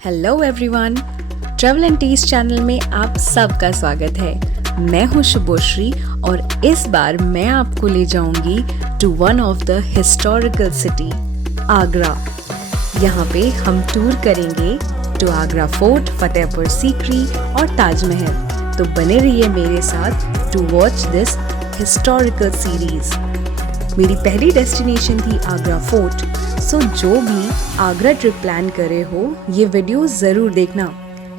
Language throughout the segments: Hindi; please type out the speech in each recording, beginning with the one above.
Hello everyone, travel and taste channel में आप सबका स्वागत है। मैं हूं शुभोश्री और इस बार मैं आपको ले जाऊंगी to one of the historical city Agra. यहाँ पे हम टूर करेंगे टू आगरा फोर्ट, फतेहपुर सीकरी और ताजमहल। तो बने रहिए मेरे साथ to watch this historical series. मेरी पहली डेस्टिनेशन थी आगरा फोर्ट, सो जो भी आगरा ट्रिप प्लान करे हो ये वीडियो ज़रूर देखना।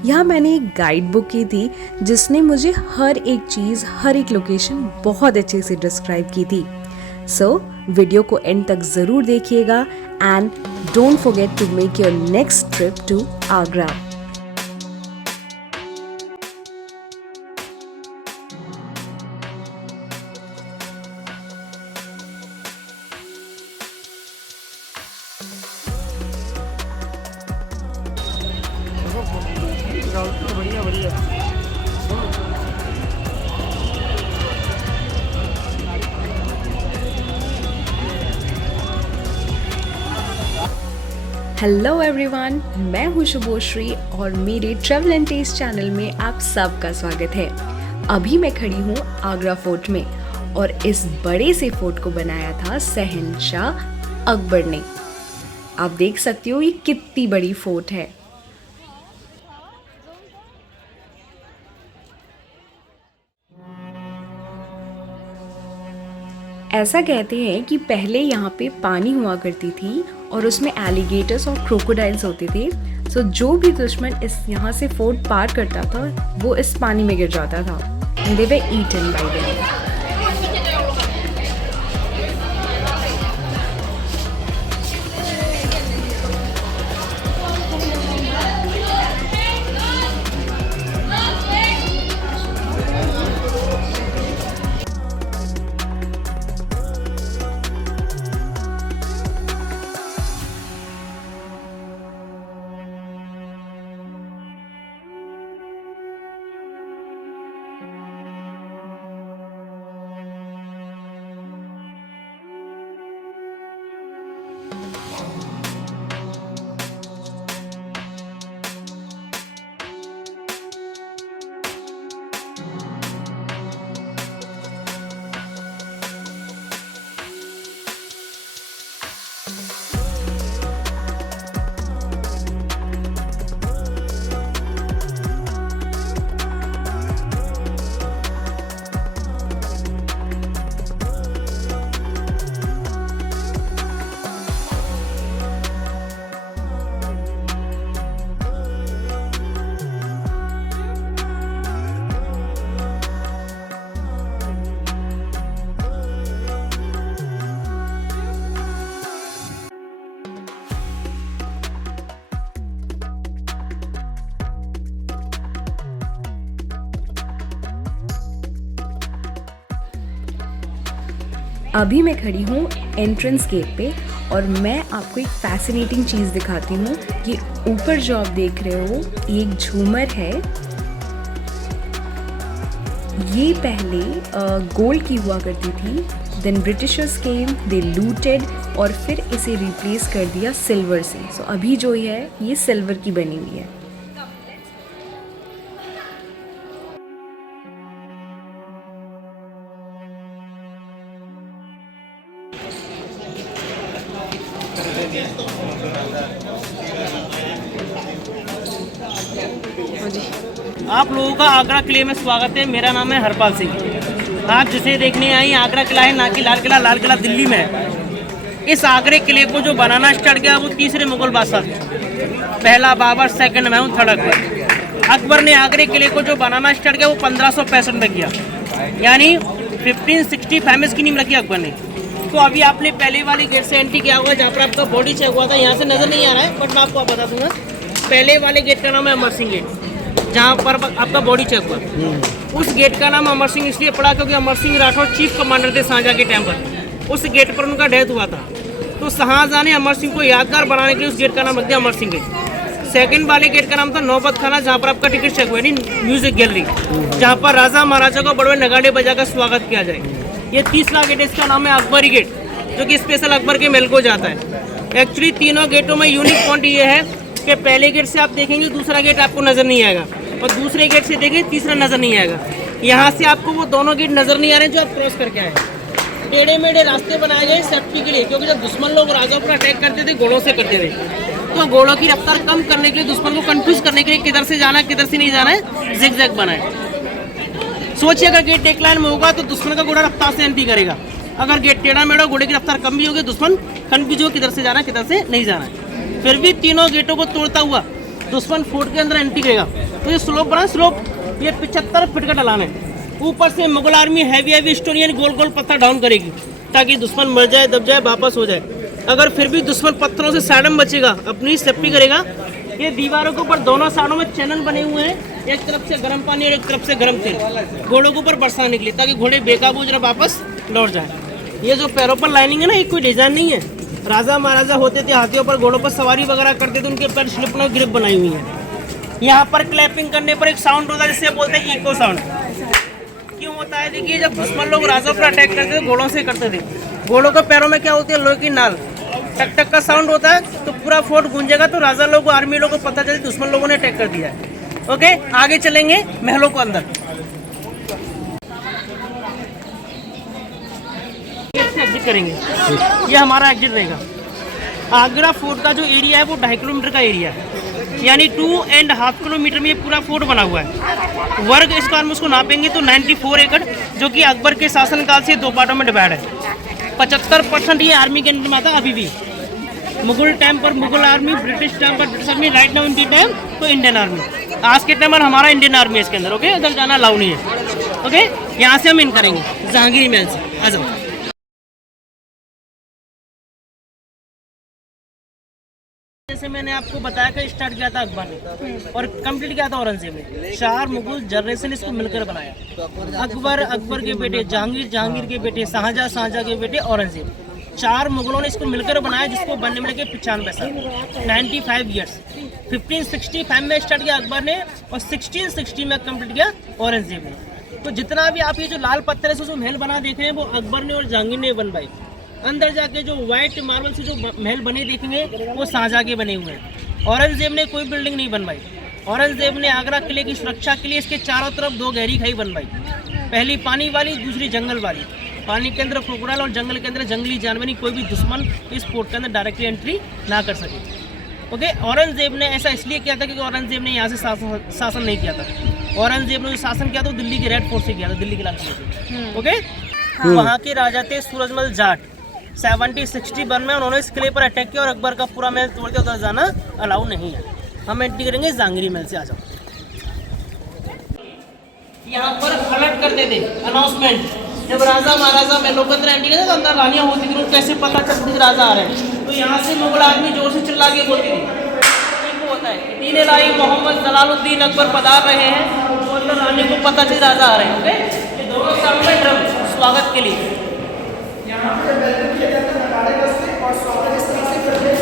यहाँ मैंने एक गाइड बुक की थी जिसने मुझे हर एक चीज़, हर एक लोकेशन बहुत अच्छे से डिस्क्राइब की थी। सो वीडियो को एंड तक ज़रूर देखिएगा and don't forget to make your next trip to Agra. Hello everyone, मैं हूँ शुभोश्री और मेरे ट्रैवल एंड टेस्ट चैनल में आप सबका स्वागत है। अभी मैं खड़ी हूँ आगरा फोर्ट में और इस बड़े से फोर्ट को बनाया था शहंशाह अकबर ने। आप देख सकते हो ये कितनी बड़ी फोर्ट है। ऐसा कहते हैं कि पहले यहाँ पे पानी हुआ करती थी और उसमें एलिगेटर्स और क्रोकोडाइल्स होते थे। सो जो भी दुश्मन इस यहाँ से फोर्ट पार करता था वो इस पानी में गिर जाता था। And they were eaten by them. अभी मैं खड़ी हूँ एंट्रेंस गेट पे और मैं आपको एक फैसिनेटिंग चीज़ दिखाती हूँ। ये ऊपर जो आप देख रहे हो ये एक झूमर है। ये पहले गोल्ड की हुआ करती थी, देन ब्रिटिशर्स केम, दे लूटेड और फिर इसे रिप्लेस कर दिया सिल्वर से। सो अभी जो है ये सिल्वर की बनी हुई है। आप लोगों का आगरा किले में स्वागत है। मेरा नाम है हरपाल सिंह। आप जिसे देखने आई आगरा किला है, ना कि लाल किला। लाल किला दिल्ली में है। इस आगरे किले को जो बनाना स्टार्ट किया वो तीसरे मुगल बादशाह थे। पहला बाबर, सेकंड मैं हूँ, थर्ड अकबर। अकबर ने आगरे किले को जो बनाना स्टार्ट किया वो 1565 में किया, यानी 1565 में इसकी नींव रखी अकबर ने। तो अभी आपने पहले वाले गेट से एंट्री किया होगा जहाँ पर आपका बॉडी चेक हुआ था। यहाँ से नज़र नहीं आ रहा है बट मैं आपको बता दूंगा। पहले वाले गेट का नाम है अमर सिंह गेट, जहाँ पर आपका बॉडी चेक हुआ। उस गेट का नाम अमर सिंह इसलिए पड़ा क्योंकि अमर सिंह राठौर चीफ कमांडर थे शाहजहाँ के टाइम पर। उस गेट पर उनका डेथ हुआ था, तो शाहजहाँ ने अमर सिंह को यादगार बनाने के लिए उस गेट का नाम रख दिया अमर सिंह गेट। सेकंड वाले गेट का नाम था नौबत खाना, जहाँ पर आपका टिकट चेक हुआ, यानी म्यूजिक गैलरी, जहाँ पर राजा महाराजा को बड़े नगाड़े बजाकर स्वागत किया जाए। ये तीसरा गेट, इसका नाम है अकबरी गेट, जो कि स्पेशल अकबर के महल को जाता है। एक्चुअली तीनों गेटों में यूनिक पॉइंट ये है कि पहले गेट से आप देखेंगे दूसरा गेट आपको नज़र नहीं आएगा, और दूसरे गेट से देखेंगे तीसरा नज़र नहीं आएगा। यहाँ से आपको वो दोनों गेट नज़र नहीं आ रहे हैं जो आप क्रॉस करके आए। टेढ़े मेढ़े रास्ते बनाए गए सेफ्टी के लिए, क्योंकि जब दुश्मन लोग राजा पर अटैक करते थे घोड़ों से करते थे, तो घोड़ों की रफ्तार कम करने के लिए, दुश्मन को कंफ्यूज करने के लिए किधर से जाना है किधर से नहीं जाना है, जिग जैग बनाए। सोचिए अगर गेट एक लाइन में होगा तो दुश्मन का घोड़ा रफ्तार से एंट्री करेगा, अगर गेट टेढ़ा मेढ़ा घोड़े की रफ्तार कम भी होगी, दुश्मन कंफ्यूज होगा किधर से जाना है किधर से नहीं जाना है। फिर भी तीनों गेटों को तोड़ता हुआ दुश्मन फोर्ट के अंदर एंट्री करेगा। तो ये स्लोप बना, स्लोप ये 75 फीट का ढलान है। ऊपर से मुगल आर्मी हैवी स्टोन गोल गोल पत्थर डाउन करेगी ताकि दुश्मन मर जाए, दब जाए, वापस हो जाए। अगर फिर भी दुश्मन पत्थरों से साइड में बचेगा, अपनी सेफ्टी करेगा। ये दीवारों के ऊपर दोनों साइडों में चैनल बने हुए हैं, एक तरफ से गर्म पानी और एक तरफ से गर्म तेल, घोड़ों के ऊपर बरसाने निकले ताकि घोड़े बेकाबू जरा वापस लौट जाए। ये जो पैरों पर लाइनिंग है ना, ये कोई डिजाइन नहीं है। राजा महाराजा होते थे, हाथियों पर घोड़ों पर सवारी वगैरह करते थे, उनके पैर स्लिप और ग्रिप बनाई हुई है। यहाँ पर क्लैपिंग करने पर एक साउंड होता है जिसे बोलते हैं इको साउंड। क्यों होता है? देखिए जब दुश्मन लोग राजा पर अटैक करते थे घोड़ों से करते थे, घोड़ों के पैरों में क्या होती है, लोहे की नाल, टक टक का साउंड होता है, तो पूरा फोर्ट गूंजेगा, तो राजा लोग को, आर्मी लोगों को पता चले दुश्मन लोगों ने अटैक कर दिया है। ओके, आगे चलेंगे महलों को अंदर। एग्जिट करेंगे, ये हमारा एग्जिट रहेगा। आगरा फोर्ट का जो एरिया है वो 2.5 किलोमीटर का एरिया है, यानी 2.5 किलोमीटर में ये पूरा फोर्ट बना हुआ है। वर्ग स्क्वायर में उसको नापेंगे तो 94 एकड़, जो कि अकबर के शासनकाल से 2 पार्टों में डिवाइड है। 75% ये आर्मी के अंदर में आता है अभी भी। मुगल टाइम पर मुगल आर्मी, ब्रिटिश टाइम पर British army, right now Indian time तो इंडियन आर्मी। आज के टाइम पर हमारा इंडियन आर्मी है इसके अंदर। ओके, उधर जाना अलाउ नहीं है। ओके, यहाँ से हम इन करेंगे जहांगीर महल से। आ जाओ। जैसे मैंने आपको बताया कि स्टार्ट किया था अकबर ने और कंप्लीट किया था औरंगजेब ने। 4 मुगल जनरेशन इसको मिलकर बनाया। अकबर के बेटे जहांगीर, जहांगीर के बेटे शाहजहां, शाहजहां के बेटे औरंगजेब, 4 मुगलों ने इसको मिलकर बनाया, जिसको बनने में लगे 95 साल, 95 ईयर्स। 1565 में स्टार्ट किया अकबर ने और 1660 में कंप्लीट किया औरंगजेब ने। तो जितना भी आप ये जो लाल पत्थर से जो महल बना देख रहे हैं वो अकबर ने और जहांगीर ने बनवाए। अंदर जाके जो व्हाइट मार्बल से जो महल बने देखेंगे वो शाहजहां के बने हुए हैं। औरंगजेब ने कोई बिल्डिंग नहीं बनवाई। औरंगजेब ने आगरा किले की सुरक्षा के लिए इसके चारों तरफ 2 गहरी खाई बनवाई, पहली पानी वाली, दूसरी जंगल वाली। पानी के अंदर क्रोकोडाइल और जंगल के अंदर जंगली जानवर, कोई भी दुश्मन इस फोर्ट के अंदर डायरेक्टली एंट्री ना कर सके। ओके, औरंगजेब ने ऐसा इसलिए किया था क्योंकि औरंगजेब ने यहाँ से शासन नहीं किया था। औरंगजेब ने जो शासन किया था वो दिल्ली के रेड फोर्ट से किया था, दिल्ली के लाल किले से। ओके, वहाँ के राजा थे सूरजमल जाट। 1761 में उन्होंने इस किले पर अटैक किया और अकबर का पूरा महल तोड़ दिया, उधर जाना अलाउ नहीं है। हम एंट्री करेंगे जहांगीर महल से। आ जाओ। यहाँ पर अलर्ट करते थे, अनाउंसमेंट, जब राजा महाराजा महलों के अंदर एंट्री करते तो अंदर रानियाँ होती थी, उनको कैसे पता चलती थी राजा आ रहे हैं, तो यहाँ से मुगल आर्मी जोर से चिल्ला के बोलती थी। होता है दीन लाई मोहम्मद जलालुद्दीन अकबर पधार रहे हैं, तो अंदर रानी को पता चल राजा आ रहे हैं। ओके, ये दोनों सामने ड्रम स्वागत के लिए यहाँ पे वेलकम किया जाता है नगाड़े बजते और स्वागत इस तरह से करते हैं।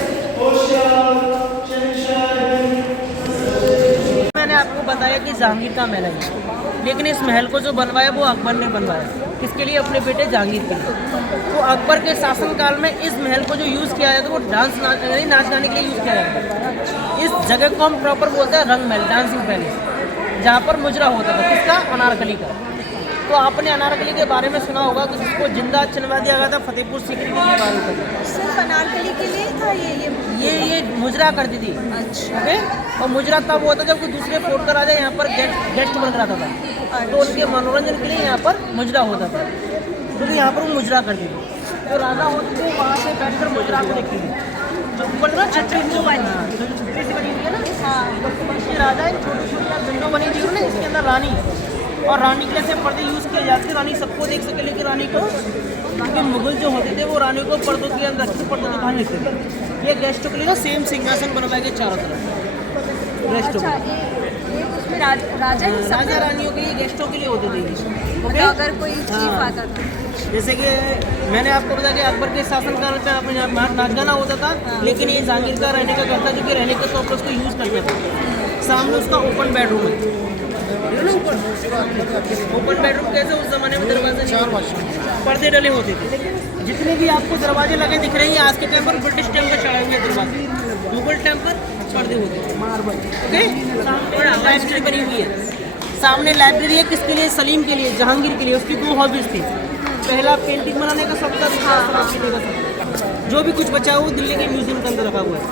मैंने आपको बताया कि जहांगीर का महल है, लेकिन इस महल को जो बनवाया वो अकबर ने बनवाया। किसके लिए? अपने बेटे जहांगीर के लिए। तो अकबर के शासनकाल में इस महल को जो यूज़ किया जाता है वो नाच गाने के लिए यूज़ किया जाता है। इस जगह को हम प्रॉपर बोलते हैं रंग महल, डांसिंग पैलेस, जहाँ पर मुजरा होता था। किसका? अनारकली का। तो आपने अनारकली के बारे में सुना होगा कि जिसको जिंदा चिनवा दिया गया था फतेहपुर सीकरी के लिए। सिर्फ अनारकली के लिए था ये मुजरा करती थी। अच्छा। ओके, और मुजरा तब होता जब कोई दूसरे फोर्ट का राजा यहाँ पर गेस्ट बन कर आता था, तो उनके मनोरंजन के लिए यहाँ पर मुजरा होता था, तो यहाँ पर वो मुजरा करती थी। तो राजा होते थे वहाँ से बैठ कर मुजरा को देखती थी, जो ऊपर ना छतरी से बनी हुई है ना। हाँ, ये राजा इन छोटी छोटी विंडो बनी थी ना, इसके अंदर रानी और रानी के जैसे पर्दे यूज़ किए जाते थे, रानी सबको देख सके। लेकिन रानी को, क्योंकि मुगल जो होते थे वो रानी को पर्दों के अंदर रखते, पर्दों को बाहर लिखते थे। ये गेस्टों के लिए ना सेम सिंहासन बनवाए गए चारों तरफ गेस्टों के। उसमें राजा रानियों के लिए, गेस्टों के लिए होते थे। ओके, अगर कोई चीफ आता था, जैसे कि मैंने आपको बताया कि अकबर के शासनकाल में अपने यहाँ नाच गाना होता था, लेकिन ये जहांगीर का रहने का घर था, जो कि रहने के तौर पर उसको यूज़ करते थे। सामने उसका ओपन बेडरूम है, ओपन बेडरूम कैसे उस जमाने में दरवाजे पर्दे डले होते थे। जितने भी आपको दरवाजे लगे दिख रहे हैं आज के टाइम पर ब्रिटिश टाइम का चढ़ाए हुए दरवाजे, मुगल टेम्पल पर्दे होते हैं मार्बल। ओके, लाइब्रेरी बनी हुई है सामने। लाइब्रेरी है किसके लिए? सलीम के लिए, जहांगीर के लिए। उसकी 2 हॉबीज थी, पहला पेंटिंग बनाने का शौक था, शराब पीने का शौक। जो भी कुछ बचा वो दिल्ली के म्यूजियम के अंदर रखा हुआ है,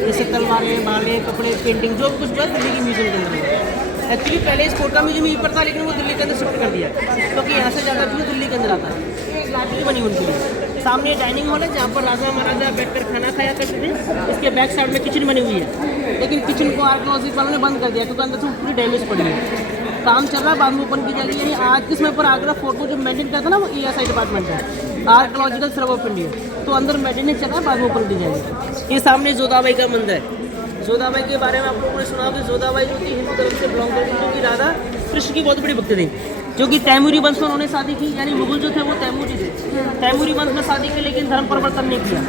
जैसे तलवारें, भाले, कपड़े, पेंटिंग, जो कुछ जो है दिल्ली के म्यूजियम के अंदर है। एक्चुअली पहले इस कोटा म्यूजियम यहीं पर था, लेकिन वो दिल्ली के अंदर शिफ्ट कर दिया क्योंकि यहाँ से ज़्यादा व्यू दिल्ली के अंदर आता है। एक लाइब्रेरी बनी उनके लिए। सामने डाइनिंग हॉल है जहाँ पर राजा महाराजा बैठकर खाना खाया करते थे। इसके बैक साइड में किचन बनी हुई है, लेकिन किचन को आर्कियोलॉजी वालों ने बंद कर दिया क्योंकि अंदर से पूरी डैमेज पड़ी है। काम चल रहा है, बाद में ओपन की जाएगी। यानी आज के समय पर आगरा फोर्ट को जो मेंटेन करता है ना, वो ESI डिपार्टमेंट है, आर्कियोलॉजिकल सर्वे ऑफ इंडिया। तो अंदर मेंटेनेंस चल रहा है, बाद में ओपन की जाएगी। ये सामने जोधाबाई का मंदिर है। जोधाबाई के बारे में आप लोगों ने सुना होगा कि जोधाबाई जो थी हिंदू धर्म से बिलोंग करती थी, जो कि राधा कृष्ण की बहुत बड़ी भक्त थी, जो कि तैमूरी वंश में उन्होंने शादी की। यानी मुगल जो थे वो तैमूरी थे, तैमूरी वंश में शादी की, लेकिन धर्म परिवर्तन नहीं किया।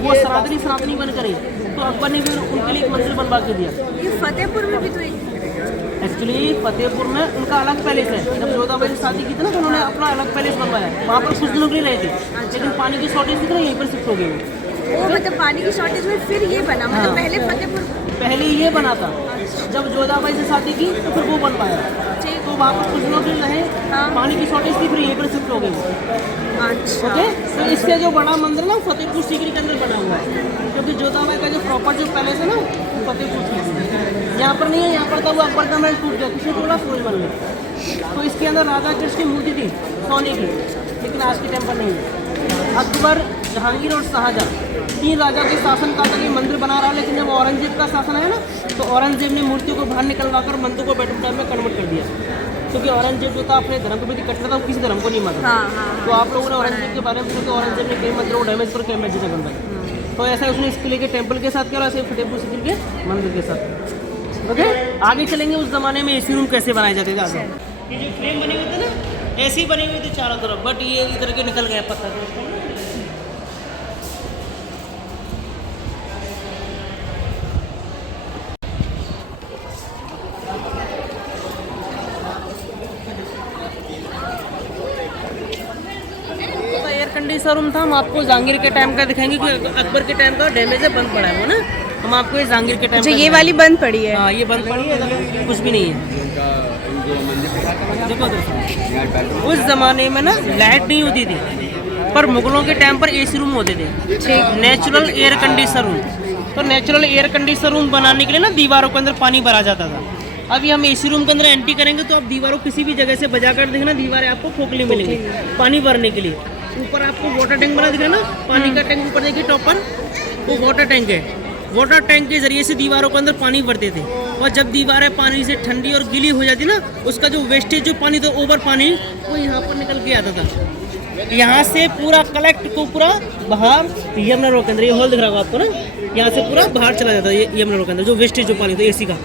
वो सनातनी बनकर रही, तो अकबर ने भी उनके लिए एक मंदिर बनवा के दिया। ये फतेहपुर में भी तो एक एक्चुअली फतेहपुर में उनका अलग पैलेस है। जब जोधाबाई ने शादी की थी ना, तो उन्होंने अपना अलग पैलेस बनवाया। वहाँ पर कुछ दिनों के लिए रहे थे, लेकिन पानी की शॉर्टेज थी ना, यहीं पर शिफ्ट हो गए वो मतलब पानी की शॉर्टेज में फिर ये बना। मतलब हाँ। पहले फतेहपुर पहले ये बना था, जब जोधाबाई से शादी की तो फिर वो बनवाया। तो वहाँ पर कुछ दिनों के लिए रहे, पानी की शॉर्टेज थी, फिर यहीं पर शिफ्ट हो गए। अच्छा ओके, तो इससे जो बड़ा मंदिर ना फतेहपुर सीकरी के अंदर बना हुआ है, क्योंकि जोधाबाई का जो प्रॉपर जो पैलेस है ना फतेहपुर सीकरी, यहाँ पर नहीं है। यहाँ पर था वो अकबर का महल टूट गया, किसी थोड़ा सूरज बन गया। तो इसके अंदर राधा कृष्ण की मूर्ति थी सोने की, लेकिन आज के टाइम पर नहीं है। अकबर, जहांगीर और शाहजहां 3 राजा के शासन काल तक ये मंदिर बना रहा, लेकिन जब औरंगजेब का शासन है ना, तो औरंगजेब ने मूर्तियों को बाहर निकलवा कर मंदिर को बेडरूम टाइप में कन्वर्ट कर दिया, क्योंकि औरंगजेब जो था अपने धर्म के प्रति कट्टर था, वो किसी धर्म को नहीं मानता। तो आप लोगों ने औरंगजेब के बारे में सुना कि औरंगजेब ने कई मंदिरों को डैमेज कर कई मस्जिदें बनवाई। तो ऐसा उसने इसके लिए टेम्पल के साथ किया और ऐसे फतेहपुर सीकरी के मंदिर के साथ। ओके, आगे चलेंगे उस जमाने में एसी रूम कैसे बनाए जाते थे। आगे ये जो फ्रेम बने हुए थे ना, ऐसी बनी हुई थी चारों तरफ, बट ये इधर के निकल गया पत्थर। एयर कंडीशनर रूम था, हम आपको जहांगीर के टाइम का दिखाएंगे कि अकबर के टाइम का डैमेज है, बंद पड़ा है वो ना। हम आपको ये जहांगीर के टाइम जो ये वाली बंद पड़ी है। हाँ, ये बंद पड़ी है, कुछ भी नहीं है। देखो उस जमाने में ना लाइट नहीं होती थी, पर मुगलों के टाइम पर एसी रूम होते थे, नेचुरल एयर कंडीशनर रूम। तो नेचुरल एयर कंडीशनर रूम बनाने के लिए ना दीवारों के अंदर पानी भरा जाता था। अभी हम एसी रूम के अंदर एंट्री करेंगे तो आप दीवारों किसी भी जगह से बजा कर देखना, दीवारें आपको खोखली मिलेंगी पानी भरने के लिए। ऊपर आपको वाटर टैंक बना दिख रहा है ना, पानी का टैंक ऊपर देखिए टॉप पर, वो वाटर टैंक है। वाटर टैंक के जरिए से दीवारों के अंदर पानी भरते थे, और जब दीवारें पानी से ठंडी और गीली हो जाती ना, उसका जो वेस्टेज जो पानी था, ओवर पानी, वो यहाँ पर निकल के आता था। यहाँ से पूरा कलेक्ट को पूरा बाहर यमुना रोड के अंदर, ये होल दिख रहा होगा आपको ना, यहाँ से पूरा बाहर चला जाता है ये यमुना रोड के अंदर, जो वेस्टेज जो पानी था एसी का,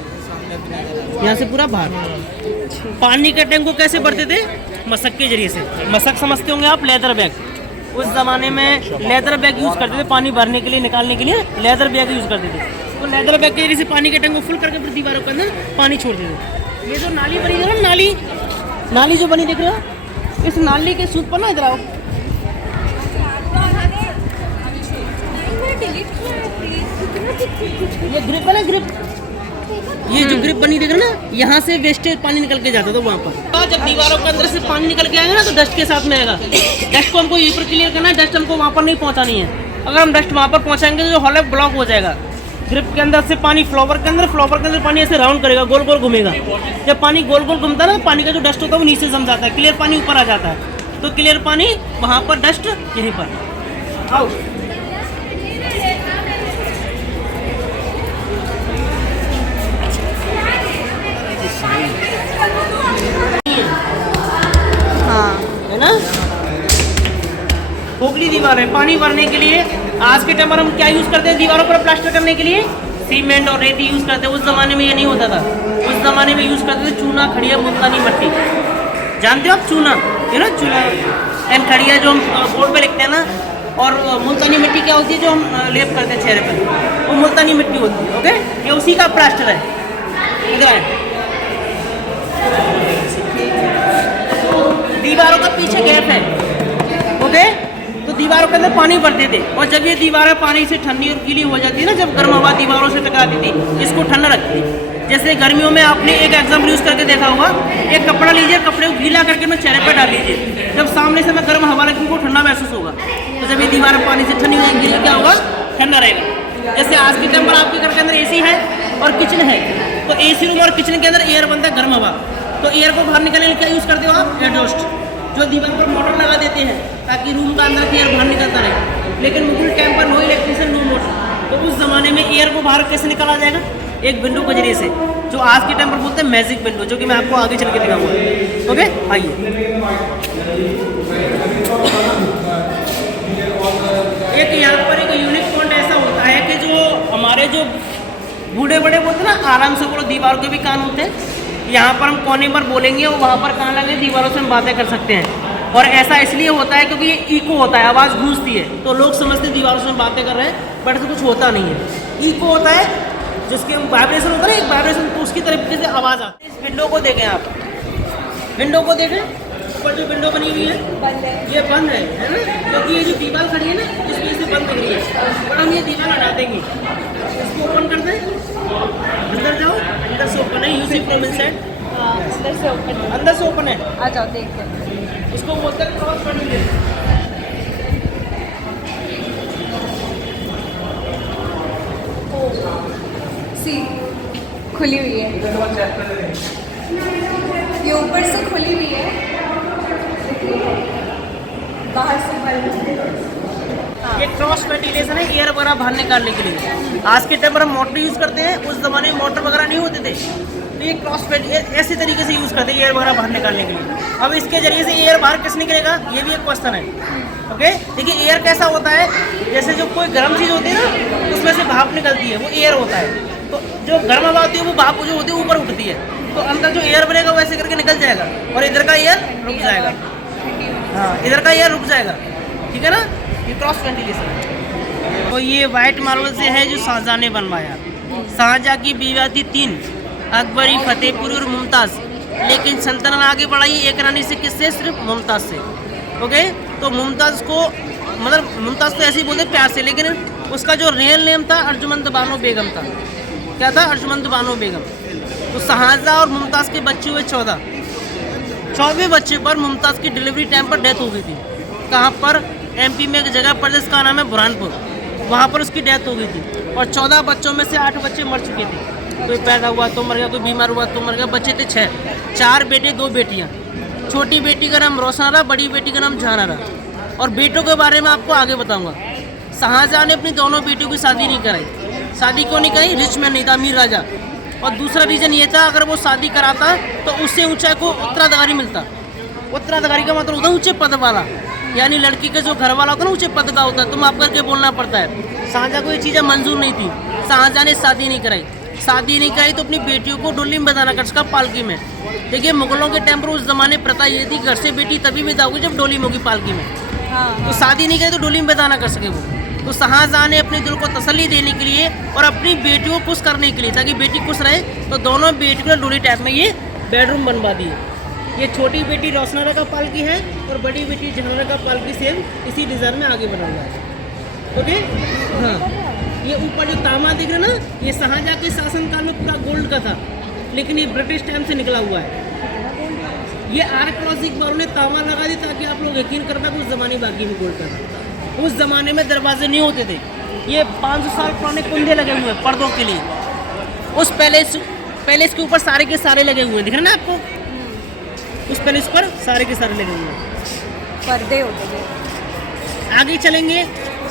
यहाँ से पूरा बाहर। पानी के टैंक को कैसे भरते थे? मशक के जरिए से। मशक समझते होंगे आप, लेदर बैग। उस जमाने में लेदर बैग यूज़ करते थे पानी भरने के लिए, निकालने के लिए लेदर बैग यूज़ करते थे। तो लेदर बैग के जरिए से पानी के टैंक को फुल करके फिर दीवारों के अंदर पानी छोड़ते थे। ये जो नाली बनी है ना, नाली जो बनी दिख रहा है, इस नाली के सूत पर ना इधर आओ, ये ग्रिप है ना, ग्रिप, ये जो ग्रिप बनी देख रहे ना, यहाँ से वेस्टेज पानी निकल के जाता था वहाँ पर। जब दीवारों के अंदर से पानी निकल के आएगा ना, तो डस्ट के साथ में आएगा। डस्ट को हमको यहीं पर क्लियर करना है, डस्ट हमको वहाँ पर नहीं पहुँचानी है। अगर हम डस्ट वहाँ पर पहुँचाएंगे तो जो हॉल है ब्लॉक हो जाएगा। ग्रिप के अंदर से पानी फ्लावर के अंदर पानी ऐसे राउंड करेगा, गोल गोल घूमेगा। जब पानी गोल गोल घूमता है ना, पानी का जो डस्ट होता है वो नीचे जम जाता है, क्लियर पानी ऊपर आ जाता है। तो क्लियर पानी वहाँ पर, डस्ट यहीं पर। आओ है ना, खोखली दीवार है। पानी भरने के लिए आज के टाइम पर हम क्या यूज़ करते हैं दीवारों पर प्लास्टर करने के लिए? सीमेंट और रेती यूज़ करते हैं। उस ज़माने में ये नहीं होता था, उस ज़माने में यूज़ करते थे चूना, खड़िया, मुल्तानी मिट्टी। जानते हो आप चूना, है ना, चूना एंड खड़िया जो हम बोर्ड पे लिखते हैं ना, और मुल्तानी मिट्टी क्या होती है जो हम लेप करते हैं चेहरे पर, वो मुल्तानी मिट्टी होती है। ओके, ये उसी का प्लास्टर है। इधर है, दीवारों का पीछे गैप है। ओके, तो दीवारों के अंदर पानी भरते थे, और जब ये दीवारें पानी से ठंडी और गीली हो जाती है ना, जब गर्म हवा दीवारों से टकराती थी, इसको ठंडा रखती थी। जैसे गर्मियों में आपने एक एग्जाम्पल यूज़ करके देखा होगा, एक कपड़ा लीजिए, कपड़े को गीला करके मैं चेहरे पर डाल लीजिए, जब सामने से मैं गर्म हवा रखूँ, ठंडा महसूस होगा। तो जब ये दीवारें पानी से ठंडी हो जाएंगी, क्या होगा, ठंडा रहेगा। जैसे आज के टाइम पर आपके घर के अंदर एसी है और किचन है, तो एसी रूम और किचन के अंदर एयर बनता है गर्म हवा, तो एयर को बाहर निकालने के लिए क्या यूज़ करते हो आप, एडजस्ट, जो दीवार पर मोटर लगा देते हैं ताकि रूम का अंदर की एयर बाहर निकलता रहे। लेकिन मुगल टाइम पर नो इलेक्ट्रिसिटी, नो मोटर, तो उस ज़माने में एयर को बाहर कैसे निकाला जाएगा, एक विंडो के जरिए से, जो आज के टाइम पर बोलते हैं मैजिक विंडो, जो कि मैं आपको आगे चल के दिखाऊंगा। ओके, आइए। एक यहाँ पर एक यूनिक पॉइंट ऐसा होता है कि जो हमारे जो बूढ़े बड़े बोलते हैं ना, आराम से बोलो, दीवारों के भी कान होते हैं, यहाँ पर हम कोने पर बोलेंगे और वहाँ पर कान लगे, दीवारों से हम बातें कर सकते हैं। और ऐसा इसलिए होता है क्योंकि ये इको होता है, आवाज़ गूंजती है, तो लोग समझते हैं दीवारों से हम बातें कर रहे हैं, बट ऐसा कुछ होता नहीं है। इको होता है जिसके हम वाइब्रेशन होता है ना, एक वाइब्रेशन, तो उसकी तरीके से आवाज़ आती है। इस विंडो को देखें आप, विंडो को देखें, ऊपर जो विंडो बनी हुई है ये बंद है ना, क्योंकि ये जो दीवार खड़ी है ना, इस वजह से बंद हो रही है, पर हम ये दीवार हटा देंगे, इसको ओपन कर दें, अंदर जाओ, अंदर से ओपन है, यूसी फ्रॉम इनसाइड, अंदर से ओपन है, आ जाओ देखते हैं। इसको बोलते हैं क्रॉस वेंटिलेशन। सी खुली हुई है, ये ऊपर से खुली हुई है, बाहर से बंद। ये क्रॉस वेंटिलेशन है, एयर वगैरह बाहर निकालने के लिए। आज के टाइम पर हम मोटर यूज़ करते हैं, उस ज़माने में मोटर वगैरह नहीं होते थे, तो ये क्रॉस ऐसे तरीके से यूज़ करते हैं एयर वगैरह बाहर निकालने के लिए। अब इसके जरिए से एयर बाहर कैसे निकलेगा, ये भी एक क्वेश्चन है। ओके, देखिए एयर कैसा होता है, जैसे जो कोई गर्म चीज़ होती है ना, उसमें से भाप निकलती है, वो एयर होता है। तो जो गर्म हवा होती है वो भाप जो होती है ऊपर उठती है, तो अंदर जो एयर बनेगा वैसे करके निकल जाएगा, और इधर का एयर रुक जाएगा। हाँ, इधर का एयर रुक जाएगा, ठीक है ना, ये क्रॉस वेंटिलेशन है। तो ये वाइट मार्बल से है जो शाहजहाँ ने बनवाया। शाहजहाँ की बीवियाँ थी 3, अकबरी, फतेहपुर और मुमताज़, लेकिन सल्तनत आगे बढ़ाई एक रानी से, किससे, सिर्फ मुमताज़ से। ओके, तो मुमताज़ को, मतलब मुमताज़ तो ऐसे ही बोलते प्यार से, लेकिन उसका जो रियल नेम था अर्जुमंद बानो बेगम था। क्या था, अर्जुमंद बानो बेगम। तो शाहजहाँ और मुमताज़ के बच्चे हुए 14वें बच्चे पर मुमताज़ की डिलीवरी टाइम पर डेथ हो गई थी। कहाँ पर, एमपी में एक जगह पर जिसका नाम है बुरहानपुर, वहाँ पर उसकी डेथ हो गई थी। और 14 बच्चों में से 8 बच्चे मर चुके थे, कोई पैदा हुआ तो मर गया, कोई बीमार हुआ तो मर गया। बच्चे थे 6, 4 बेटे 2 बेटियाँ। छोटी बेटी का नाम रोशनारा, बड़ी बेटी का नाम जहानारा। और बेटों के बारे में आपको आगे बताऊँगा। शाहजहाँ ने अपनी दोनों बेटियों की शादी नहीं कराई। शादी क्यों नहीं कराई, रिच मैन नहीं था, अमीर राजा। और दूसरा रीज़न ये था, अगर वो शादी कराता तो उससे ऊंचाई को उत्तराधिकारी मिलता। उत्तराधिकारी का मतलब होता है ऊंचे पद वाला, यानी लड़की का जो घर वाला होता है ना, ऊंचे पद का होता है, तुम आप करके बोलना पड़ता है। शाहजहाँ को ये चीज़ें मंजूर नहीं थी, शाहजहाँ ने शादी नहीं कराई। शादी नहीं कराई तो अपनी बेटियों को डोली में बधाना कर सका, पालकी में। देखिए मुगलों के टाइम पर उस जमाने प्रथा ये थी, घर से बेटी तभी विदा होगी जब डोली में होगी, पालकी में। तो शादी नहीं करी तो डोली में बधाना कर सके वो। तो शाहजहाँ ने अपने दिल को तसल्ली देने के लिए और अपनी बेटियों को खुश करने के लिए, ताकि बेटी खुश रहे, तो दोनों बेटियों को डोली टाइप में ये बेडरूम बनवा दिए। ये छोटी बेटी रोशनारा का पालकी है और बड़ी बेटी जहानारा का पालकी सेम इसी डिज़ाइन में आगे बना हुआ है। ओके, हाँ, ये ऊपर जो तामा दिख रहा है ना, ये शाहजहाँ के शासनकाल में पूरा गोल्ड का था, लेकिन ये ब्रिटिश टाइम से निकला हुआ है। ये आर्कियोलॉजिक वालों ने तामा लगा दी ताकि आप लोग यकीन करना कि उस ज़माने बाकी में गोल्ड का था। उस ज़माने में दरवाजे नहीं होते थे, ये 500 साल पुराने कुंदे लगे हुए हैं पर्दों के लिए। उस पैलेस के ऊपर सारे के सारे लगे हुए हैं, दिख रहे ना आपको, उस पैलेस पर सारे के सारे लगे हुए हैं, पर्दे होते थे। आगे चलेंगे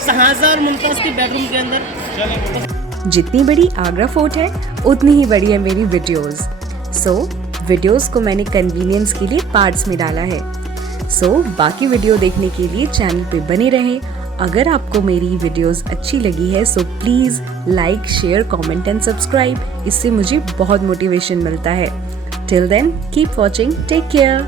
शाहजहाँ और मुमताज़ के बेडरूम के अंदर। जितनी बड़ी आगरा फोर्ट है उतनी ही बड़ी है मेरी वीडियोस। सो वीडियोस को मैंने कन्वीनियंस के लिए पार्ट्स में डाला है। सो बाकी वीडियो देखने के लिए चैनल पे बने रहें। अगर आपको मेरी वीडियोस अच्छी लगी है so please like, share, comment and subscribe. इससे मुझे बहुत मोटिवेशन मिलता है। Till then keep watching, take care.